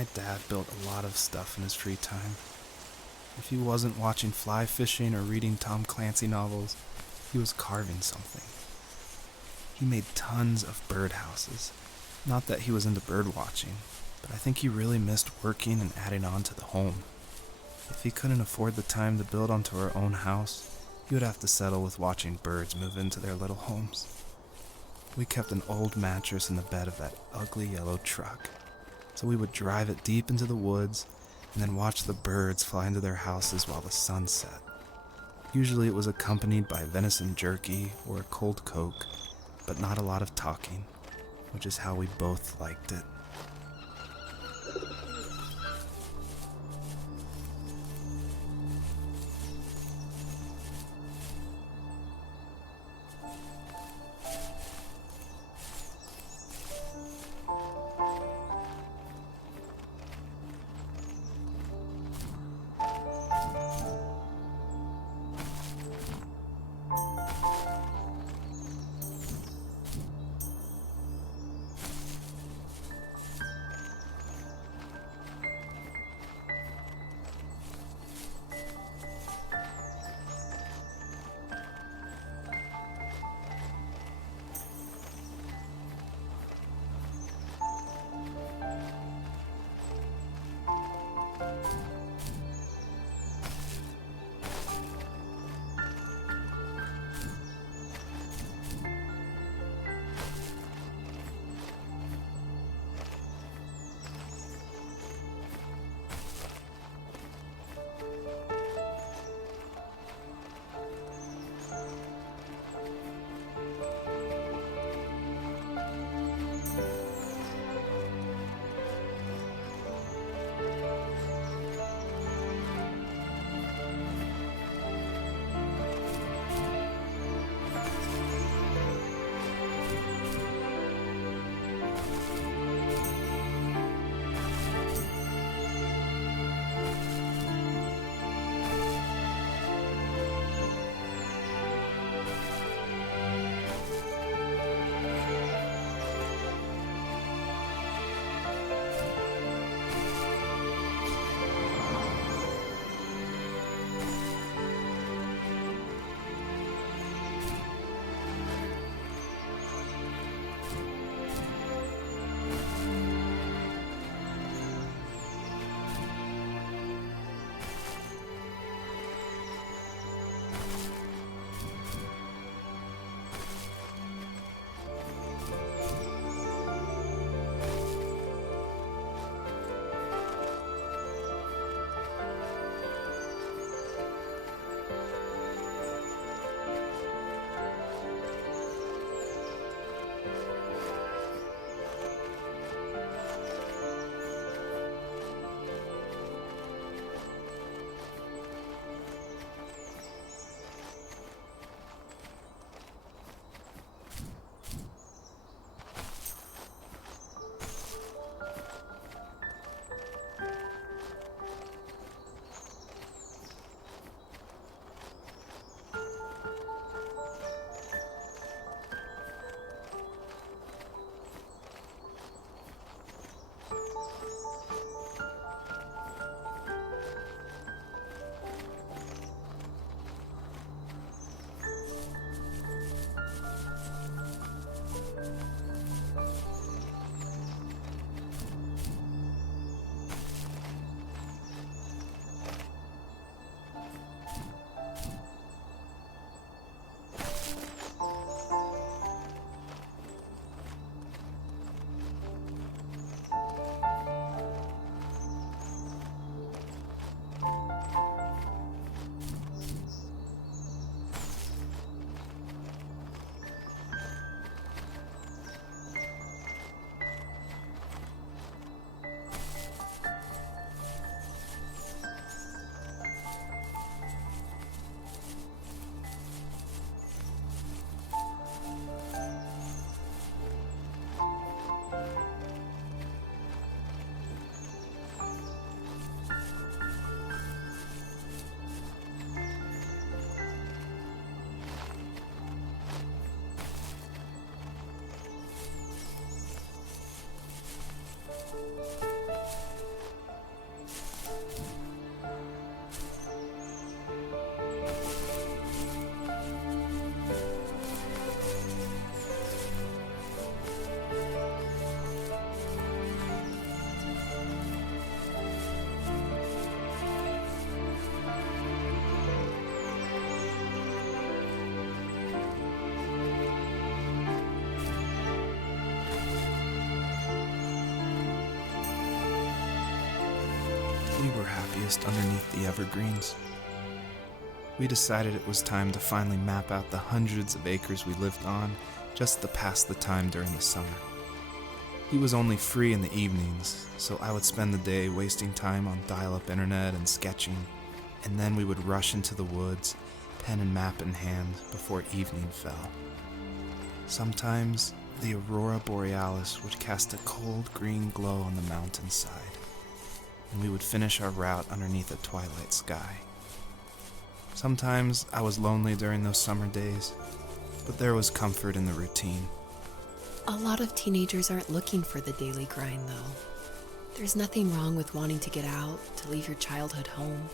My dad built a lot of stuff in his free time. If he wasn't watching fly fishing or reading Tom Clancy novels, he was carving something. He made tons of birdhouses. Not that he was into bird watching, but I think he really missed working and adding on to the home. If he couldn't afford the time to build onto our own house, he would have to settle with watching birds move into their little homes. We kept an old mattress in the bed of that ugly yellow truck, so we would drive it deep into the woods and then watch the birds fly into their houses while the sun set. Usually it was accompanied by venison jerky or a cold Coke, but not a lot of talking, which is how we both liked it. placed underneath the evergreens. We decided it was time to finally map out the hundreds of acres we lived on just to pass the time during the summer. He was only free in the evenings, so I would spend the day wasting time on dial-up internet and sketching, and then we would rush into the woods, pen and map in hand, before evening fell. Sometimes the aurora borealis would cast a cold green glow on the mountainside, and we would finish our route underneath a twilight sky. Sometimes I was lonely during those summer days, but there was comfort in the routine. A lot of teenagers aren't looking for the daily grind, though. There's nothing wrong with wanting to get out, to leave your childhood home.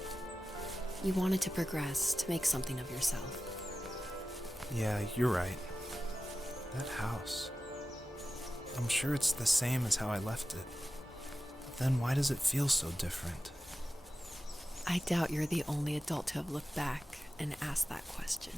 You wanted to progress, to make something of yourself. Yeah, you're right. That house. I'm sure it's the same as how I left it. But then why does it feel so different? I doubt you're the only adult to have looked back and asked that question.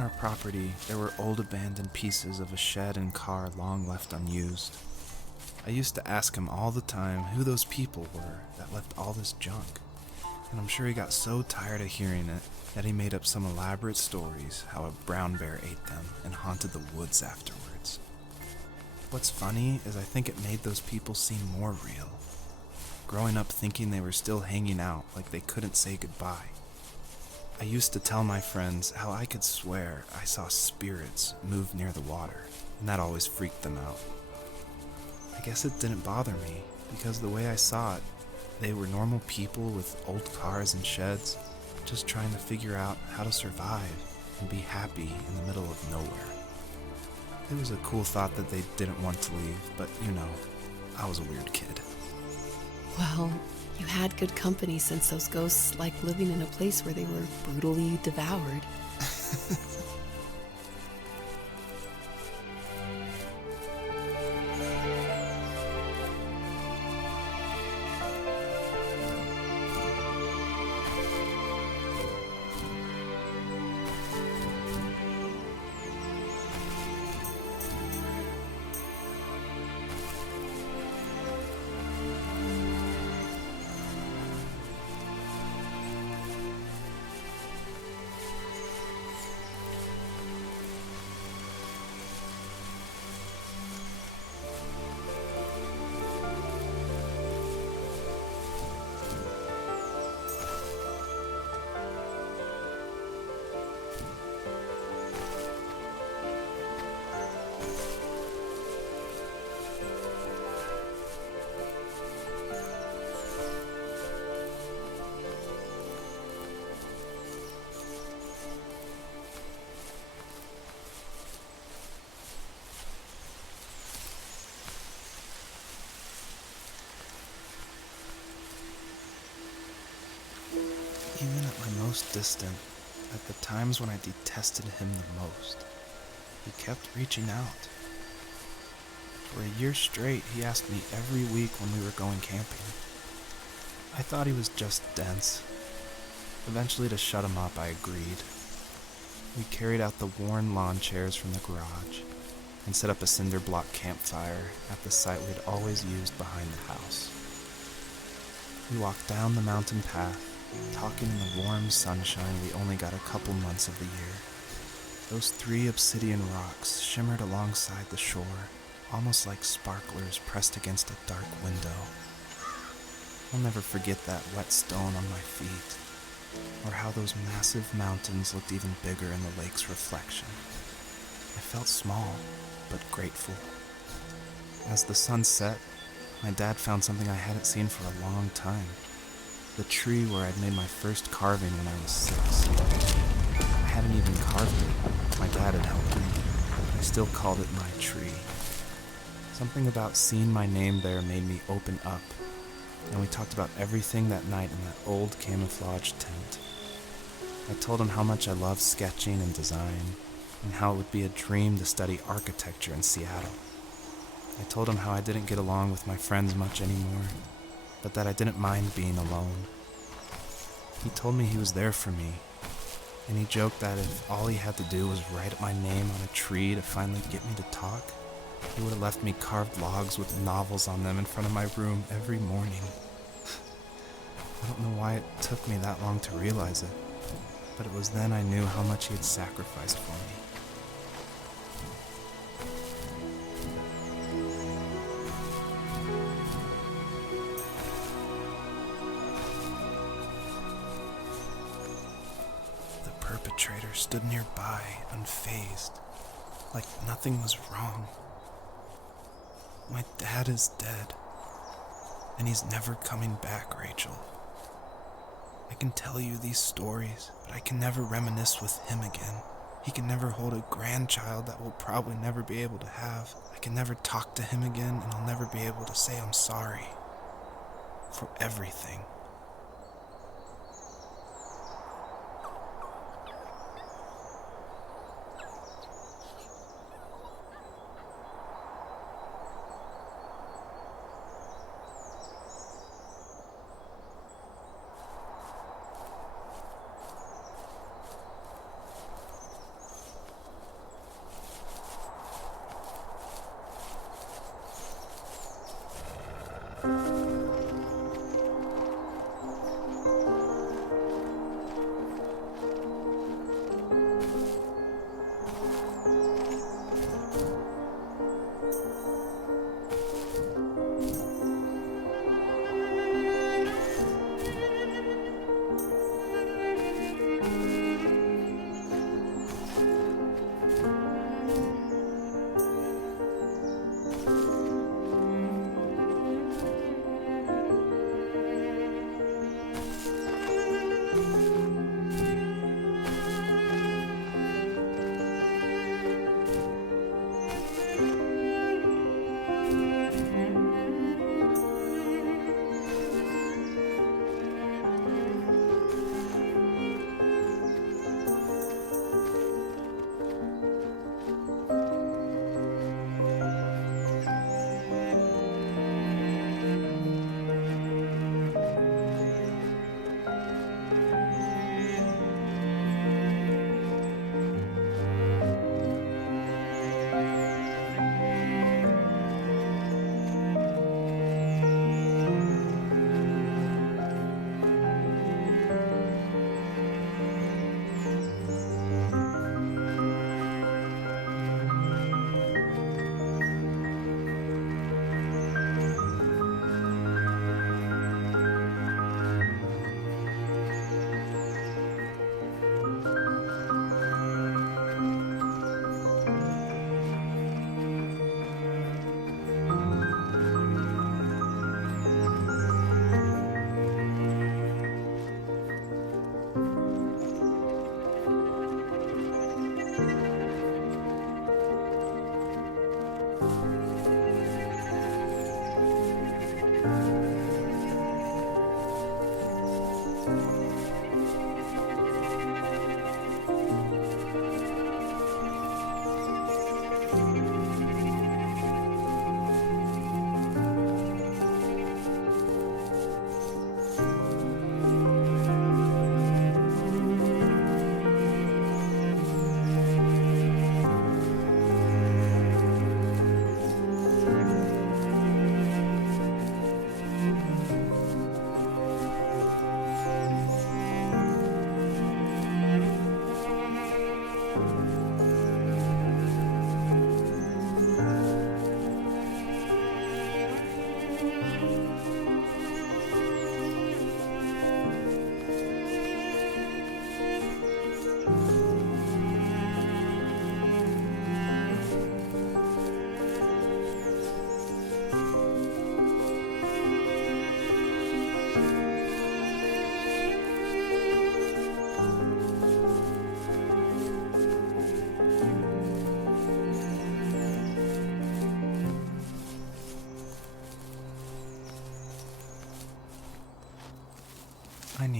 On our property, there were old abandoned pieces of a shed and car long left unused. I used to ask him all the time who those people were that left all this junk, and I'm sure he got so tired of hearing it that he made up some elaborate stories how a brown bear ate them and haunted the woods afterwards. What's funny is I think it made those people seem more real, growing up thinking they were still hanging out like they couldn't say goodbye. I used to tell my friends how I could swear I saw spirits move near the water, and that always freaked them out. I guess it didn't bother me, because the way I saw it, they were normal people with old cars and sheds, just trying to figure out how to survive and be happy in the middle of nowhere. It was a cool thought that they didn't want to leave, but I was a weird kid. Well, you had good company since those ghosts liked living in a place where they were brutally devoured. Even at my most distant, at the times when I detested him the most, he kept reaching out. For a year straight, he asked me every week when we were going camping. I thought he was just dense. Eventually, to shut him up, I agreed. We carried out the worn lawn chairs from the garage and set up a cinder block campfire at the site we'd always used behind the house. We walked down the mountain path, talking in the warm sunshine we only got a couple months of the year. Those 3 obsidian rocks shimmered alongside the shore, almost like sparklers pressed against a dark window. I'll never forget that wet stone on my feet, or how those massive mountains looked even bigger in the lake's reflection. I felt small, but grateful. As the sun set, my dad found something I hadn't seen for a long time. The tree where I'd made my first carving when I was 6. I hadn't even carved it. My dad had helped me. I still called it my tree. Something about seeing my name there made me open up, and we talked about everything that night in that old camouflage tent. I told him how much I loved sketching and design, and how it would be a dream to study architecture in Seattle. I told him how I didn't get along with my friends much anymore, but that I didn't mind being alone. He told me he was there for me, and he joked that if all he had to do was write my name on a tree to finally get me to talk, he would have left me carved logs with novels on them in front of my room every morning. I don't know why it took me that long to realize it, but it was then I knew how much he had sacrificed for me. The perpetrator stood nearby, unfazed, like nothing was wrong. My dad is dead, and he's never coming back, Rachel. I can tell you these stories, but I can never reminisce with him again. He can never hold a grandchild that we'll probably never be able to have. I can never talk to him again, and I'll never be able to say I'm sorry for everything.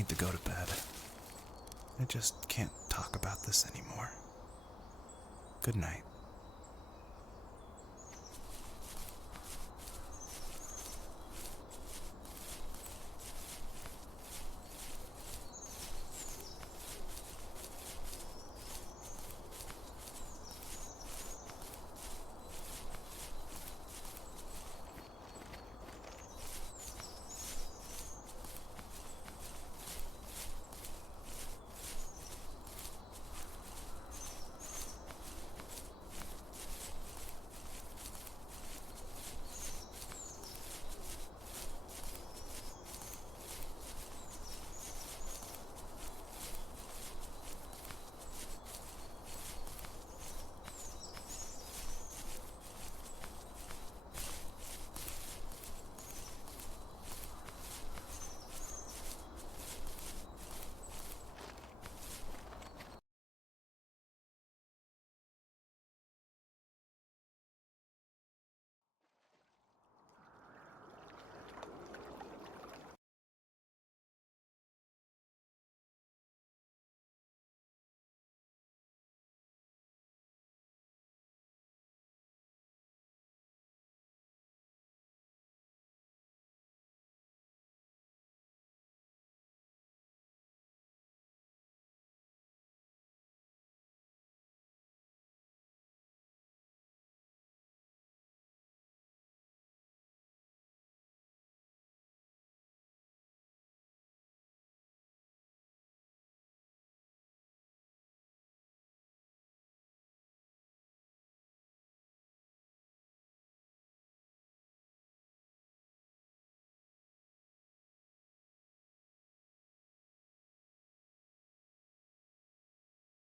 need to go to bed. I just can't talk about this anymore. Good night.